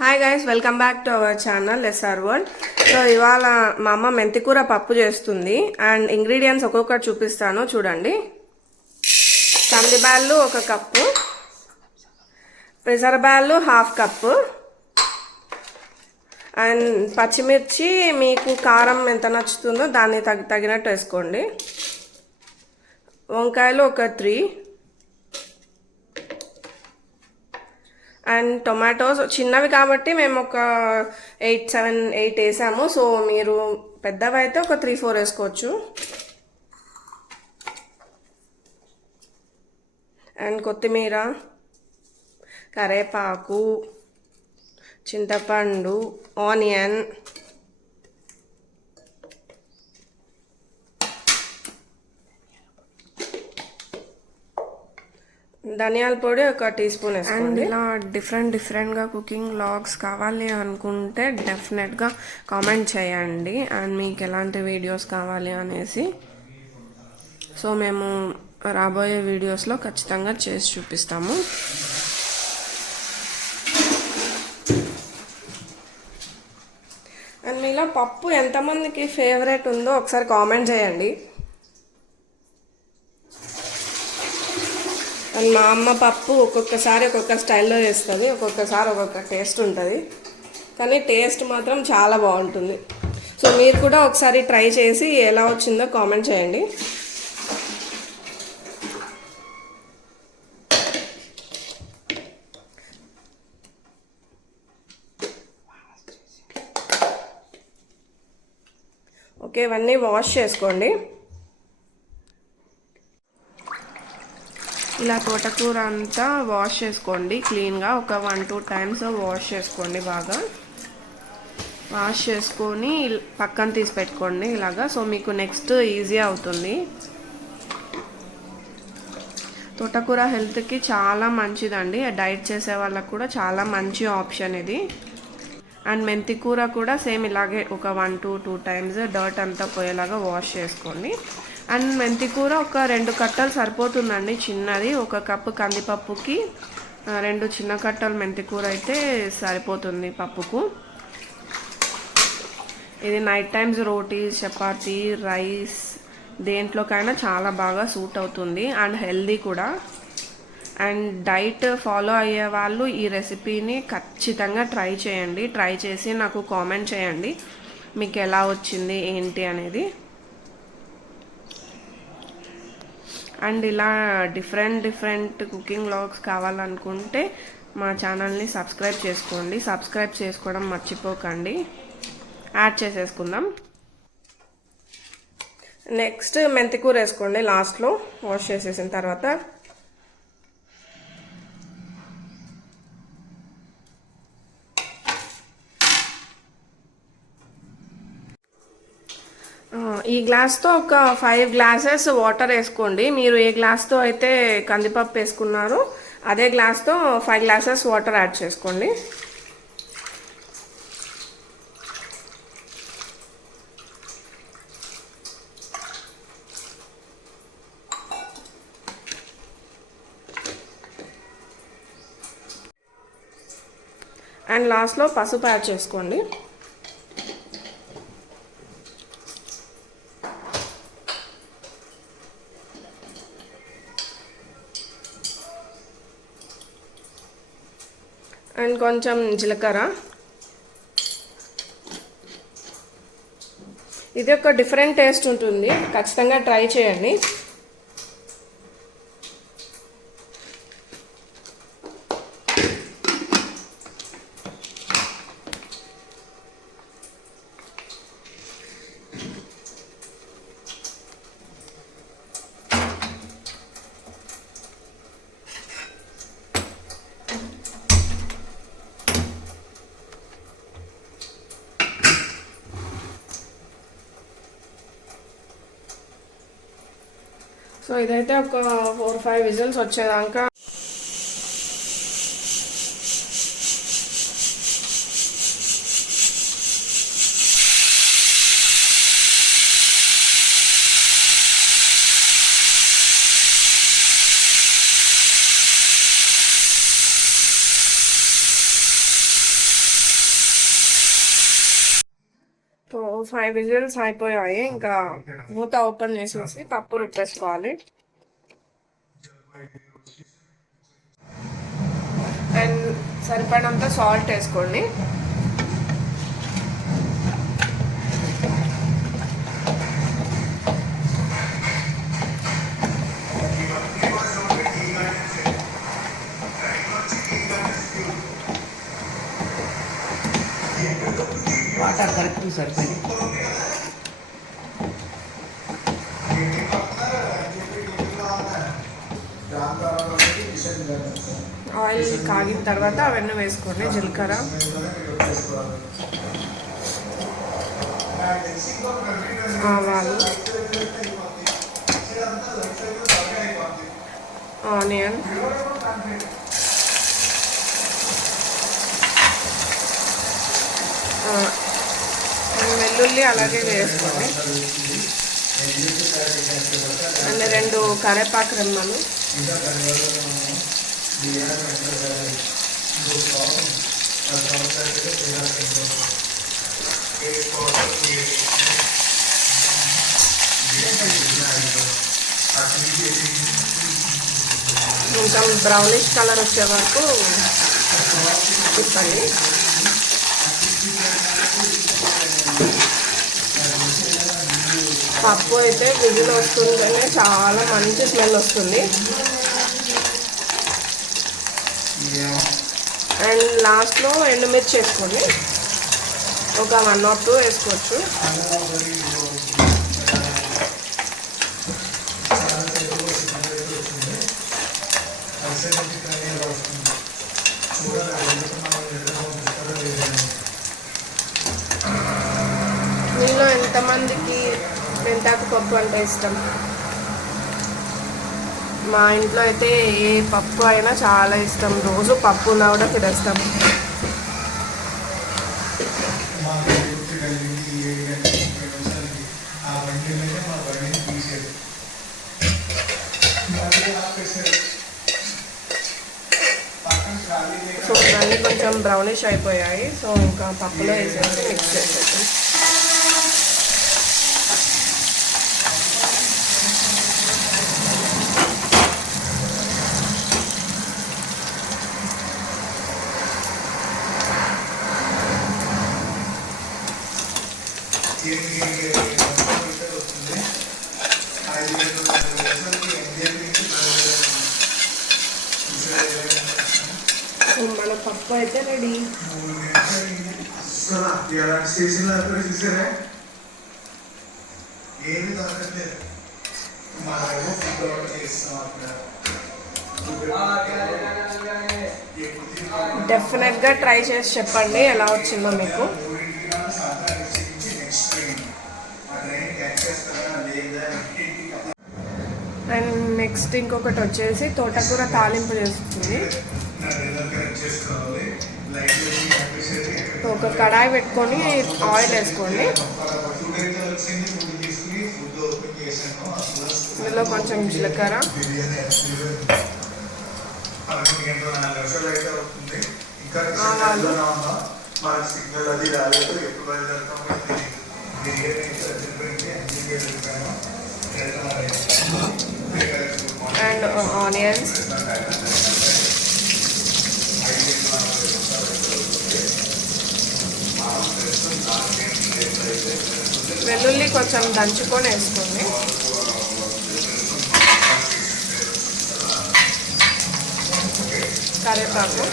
Hi guys, welcome back to our channel SR world. So ఇవాళ మా అమ్మ మెంతికూర పప్పు చేస్తుంది అండ్ ఇంగ్రీడియంట్స్ ఒక్కొక్కటి చూపిస్తాను చూడండి. కందిబ్యాళ్ళు 1 కప్పు, పెసరబ్యాళ్ళు 1/2 కప్పు, అండ్ పచ్చిమిర్చి మీకు కారం ఎంత నచ్చుతుందో దాన్ని తగినట్టు వేసుకోండి. వంకాయలు ఒక 3 అండ్ టొమాటోస్ చిన్నవి కాబట్టి మేము ఒక 8 వేసాము. సో మీరు పెద్దవి అయితే ఒక 3-4 వేసుకోవచ్చు. అండ్ కొత్తిమీర, కరేపాకు, చింతపండు, ఆనియన్, ధనియాల పొడి ఒక టీ స్పూన్ వేసుకోండి. అండ్ ఇలా డిఫరెంట్గా కుకింగ్ వ్లాగ్స్ కావాలి అనుకుంటే డెఫినెట్గా కామెంట్ చేయండి అండ్ మీకు ఎలాంటి వీడియోస్ కావాలి అనేసి. సో మేము రాబోయే వీడియోస్లో ఖచ్చితంగా చేసి చూపిస్తాము. అండ్ మీలో పప్పు ఎంతమందికి ఫేవరెట్ ఉందో ఒకసారి కామెంట్ చేయండి. అండ్ మా అమ్మ పప్పు ఒక్కొక్కసారి ఒక్కొక్క స్టైల్లో చేస్తుంది, ఒక్కొక్కసారి ఒక్కొక్క టేస్ట్ ఉంటుంది, కానీ టేస్ట్ మాత్రం చాలా బాగుంటుంది. సో మీరు కూడా ఒకసారి ట్రై చేసి ఎలా వచ్చిందో కామెంట్ చేయండి. ఓకే, ఇవన్నీ వాష్ చేసుకోండి. ఇలా తోటకూర అంతా వాష్ చేసుకోండి క్లీన్గా. ఒక 1-2 టైమ్స్ వాష్ చేసుకోండి. బాగా వాష్ చేసుకొని పక్కన తీసి పెట్టుకోండి ఇలాగా. సో మీకు నెక్స్ట్ ఈజీ అవుతుంది. తోటకూర హెల్త్కి చాలా మంచిదండి. డైట్ చేసే వాళ్ళకు కూడా చాలా మంచి ఆప్షన్ ఇది. అండ్ మెంతికూర కూడా సేమ్ ఇలాగే ఒక 1-2 టైమ్స్ డర్ట్ అంతా పోయేలాగా వాష్ చేసుకోండి. అండ్ మెంతికూర ఒక 2 కట్టలు సరిపోతుందండి చిన్నది. 1 కప్పు కందిపప్పుకి 2 చిన్న కట్టలు మెంతికూర అయితే సరిపోతుంది పప్పుకు. ఇది night times rotis, chapati, rice దేంట్లోకైనా చాలా బాగా సూట్ అవుతుంది అండ్ హెల్దీ కూడా. అండ్ డైట్ ఫాలో అయ్యే వాళ్ళు ఈ రెసిపీని ఖచ్చితంగా ట్రై చేయండి. ట్రై చేసి నాకు కామెంట్ చేయండి మీకు ఎలా వచ్చింది ఏంటి అనేది. అండ్ ఇలా డిఫరెంట్ కుకింగ్ వ్లాగ్స్ కావాలనుకుంటే మా ఛానల్ని సబ్స్క్రైబ్ చేసుకోండి. సబ్స్క్రైబ్ చేసుకోవడం మర్చిపోకండి. యాడ్ చేసేసుకుందాం. నెక్స్ట్ మెంతికూర వేసుకోండి లాస్ట్లో వాష్ చేసేసిన తర్వాత. ఈ గ్లాస్తో ఒక 5 గ్లాసెస్ వాటర్ వేసుకోండి. మీరు ఏ గ్లాస్తో అయితే కందిపప్పు వేసుకున్నారో అదే గ్లాస్తో 5 గ్లాసెస్ వాటర్ యాడ్ చేసుకోండి. అండ్ లాస్ట్లో పసుపు యాడ్ చేసుకోండి. అండ్ కొంచెం జీలకర్ర. ఇది ఒక డిఫరెంట్ టేస్ట్ ఉంటుంది, ఖచ్చితంగా ట్రై చేయండి. సో ఇదైతే ఒక 4-5 విజిల్స్ వచ్చేదాకా 5 విజిల్స్ అయిపోయాయి. ఇంకా మూత ఓపెన్ చేసేసి పప్పు రుబ్బేసుకోవాలి. అండ్ సరిపడంత సాల్ట్ వేసుకోండి. వాటర్ కరెక్ట్ సరిపోయింది. ఆయిల్ కాగిన తర్వాత అవన్నీ వేసుకోండి. జీలకర్ర, ఆవాలు, ఆనియన్, వెల్లుల్లి అలాగే వేసుకోండి. అండ్ 2 కరివేపాకు రెమ్మలు, కొంచెం బ్రౌనిష్ కలర్ వచ్చే వరకు తిప్పండి. పప్పు అయితే విజిల్ వస్తుంటేనే చాలా మంచి స్మెల్ వస్తుంది. అండ్ లాస్ట్లో ఎండుమిర్చి వేసుకోండి. ఒక 1 or 2 వేసుకోవచ్చు. మీలో ఎంతమందికి మెంతాకు పప్పు అంటే ఇష్టం? మా ఇంట్లో అయితే ఏ పప్పు అయినా చాలా ఇష్టం. రోజు పప్పు ఉన్నా కూడా తినేస్తాం. సో ఇవన్నీ కొంచెం బ్రౌనిష్ అయిపోయాయి. సో ఇంకా పప్పులో వేసేసి మిక్స్ చేసేసి మన పప్పు అయితే రెడీ. డెఫినెట్గా ట్రై చేసి చెప్పండి ఎలా వచ్చిందో మీకు. అండ్ నెక్స్ట్ ఇంకొకటి వచ్చేసి తోటకూర తాలింపు చేస్తుంది. ఒక కడాయి పెట్టుకొని ఆయిల్ వేసుకోండి. ఇందులో కొంచెం జీలకర్ర, ఆవాలు, అండ్ ఆనియన్స్, వెల్లుల్లి కొంచెం దంచుకొని వేసుకోండి. కరివేపాకు,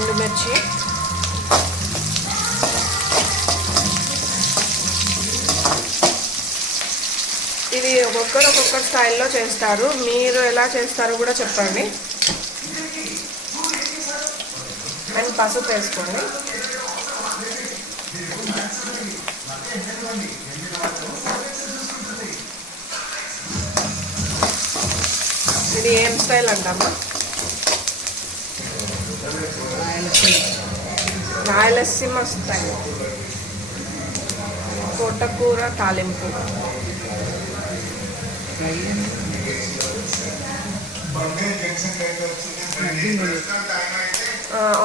ఎండుమిర్చి, ఇది ఒక్కొక్క స్టైల్లో చేస్తారు. మీరు ఎలా చేస్తారో కూడా చెప్పండి. అండ్ పసుపు వేసుకోండి. ఇది ఏం స్టైల్ అంటామా? రాయలసీమ స్టైల్ తోటకూర తాలింపు.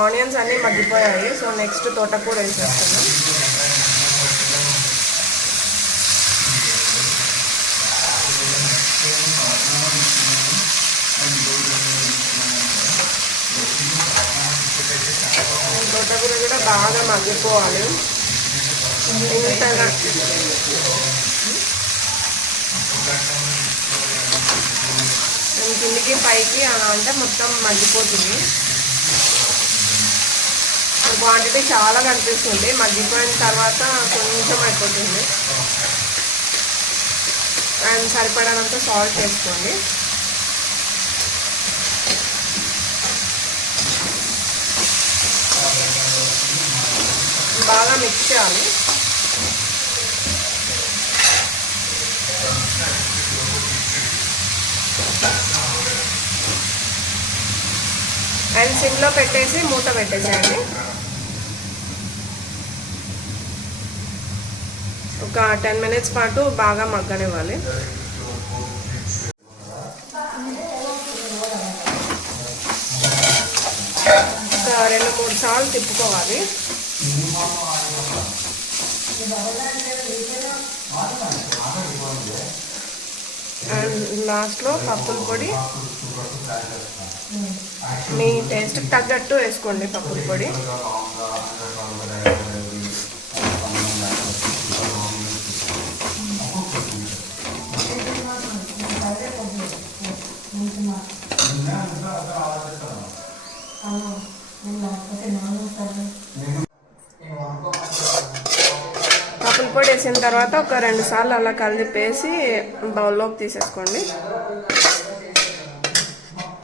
ఆనియన్స్ అన్నీ మగ్గిపోయాయి. సో నెక్స్ట్ తోటకూర వేసేస్తాను. తోటకూర కూడా బాగా మగ్గిపోవాలి. ఇంతగా కిందికి పైకి అలా అంటే మొత్తం మగ్గిపోతుంది. క్వాంటిటీ చాలా కనిపిస్తుంది, మగ్గిపోయిన తర్వాత కొంచెం అయిపోతుంది. అండ్ సరిపడానంత సాల్ట్ వేసుకోండి. బాగా మిక్స్ చేయాలి. అండ్ సిమ్లో పెట్టేసి మూత పెట్టేసేయండి. ఒక 10 minutes పాటు బాగా మగ్గనివ్వాలి. ఒక 2-3 సార్లు తిప్పుకోవాలి. అండ్ లాస్ట్లో పప్పుల పొడి మీ టేస్ట్కి తగ్గట్టు వేసుకోండి. పప్పుల పొడి పప్పుల పొడి వేసిన తర్వాత ఒక 2 సార్లు అలా కలిపేసి బౌల్లోకి తీసేసుకోండి.